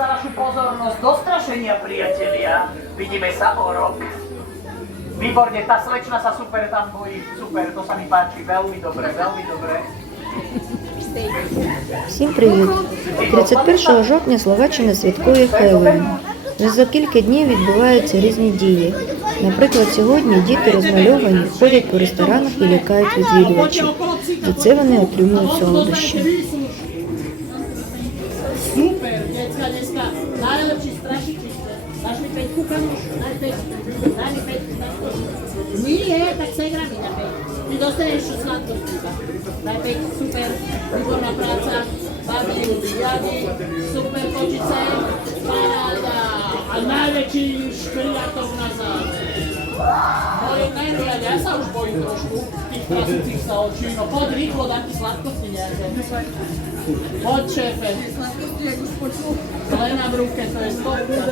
za vašu pozornosť. Do strašenia, priatelia. Vidíme sa o rok. Výborne, tá slečna sa super tam bojí. Super, to sa mi páči. Veľmi dobre, veľmi dobre. Всім привіт! 31 жовтня Словаччина святкує Хеллоуін. Вже за кілька днів відбуваються різні дії. Наприклад, сьогодні діти розмальовані, ходять по ресторанах і лякають відвідувачів. За це вони отримують солодощі. Super, detská, dneska najlepší strašiči ste. Dáš mi 5 kamoš? Daj 5. Daj mi 5. Nie, tak segra mi na 5. Ty dostaneš sladkosť iba. Daj 5, super, výborná práca. Babi, riadi, super, kočice, paráda. A najväčší škriatok na záde. Moje najriadi, ja sa už bojím trošku tých prasúcich sa očí. No poď rýchlo, dám ti sladkosti nejaké. Poď, šéfe. Len na v ruke, to je 100.